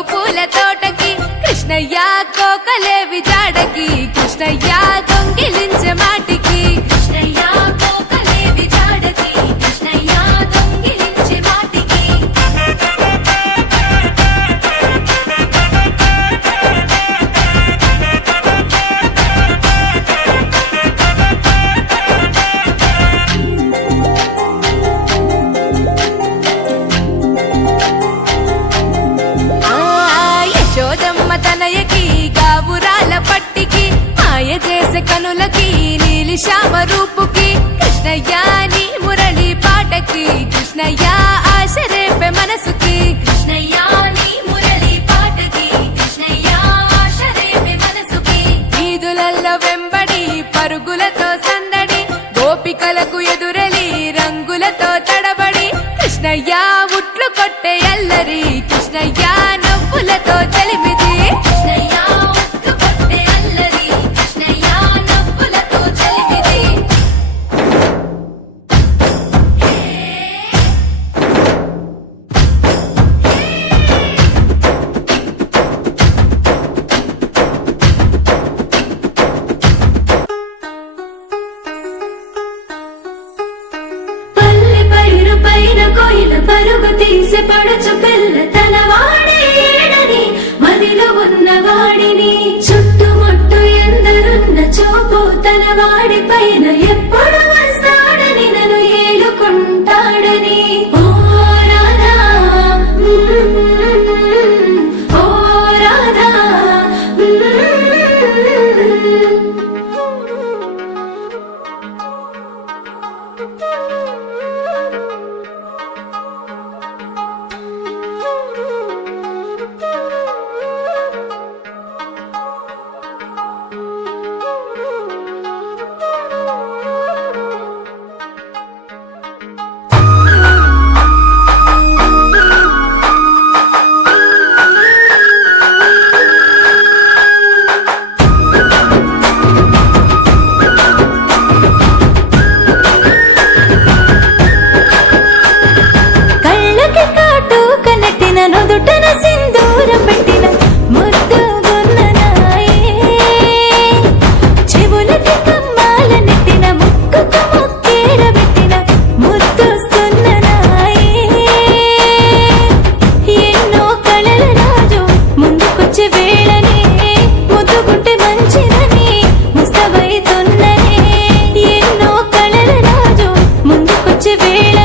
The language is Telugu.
రంగు పూల తోటకి కృష్ణయ్య కోకలేవి జాడకి కృష్ణయ్య దొంగిలించే మాటికి కృష్ణయ్య కోకలేవి జాడకి కృష్ణయ్య దొంగిలించే మాటికి యశోదమ్మ తనయకి గావురాల పట్టికి మాయ చేసే కనులకి నీలి శ్యామ రూపుకి కృష్ణయ్య నీ మురళి పాటకి కృష్ణయ్య ఆశ రేపే మనసుకి కృష్ణయ్య నీ మురళి పాటకి కృష్ణయ్య ఆశ రేపే మనసుకి వీధులలో వెంబడి పరుగులతో సందడి గోపికలకు ఎదురలి రంగులతో తడబడి కృష్ణయ్య ఉట్లు కొట్టే అల్లరి కృష్ణయ్య నవ్వులతో చలిమిది కృష్ణయ్య ఉట్లు కొట్టే అల్లరి కృష్ణయ్య నవ్వులతో చలిమిది పల్లి పైరు పైన కోయిల పరుగు తీసి పడుచు పిల్ల తన వాడేడని మదిలో ఉన్న వాడిని చుట్టుముట్టు ఎందరున్న చూపు తన వాడి పైన ఎప్పుడు వస్తాడని నన్ను ఏలుకుంటాడని ఓ రాధా ఓ రాధా కళ్ళకి కాటు కనెట్టిన నుదుటన సింధూరం పెట్టిన ముద్దుగున్న నాయే చెవులకి కమ్మాల నెట్టిన ముక్కుకు ముక్కేర పెట్టిన ముద్దొస్తున్న నాయే ఎన్నో కళల రాజు ముందుకొచ్చే వేళనే ముద్దుకుంటే మంచిదని ముస్తవైతున్ననే ఎన్నో కళల రాజు ముందుకొచ్చే వేళ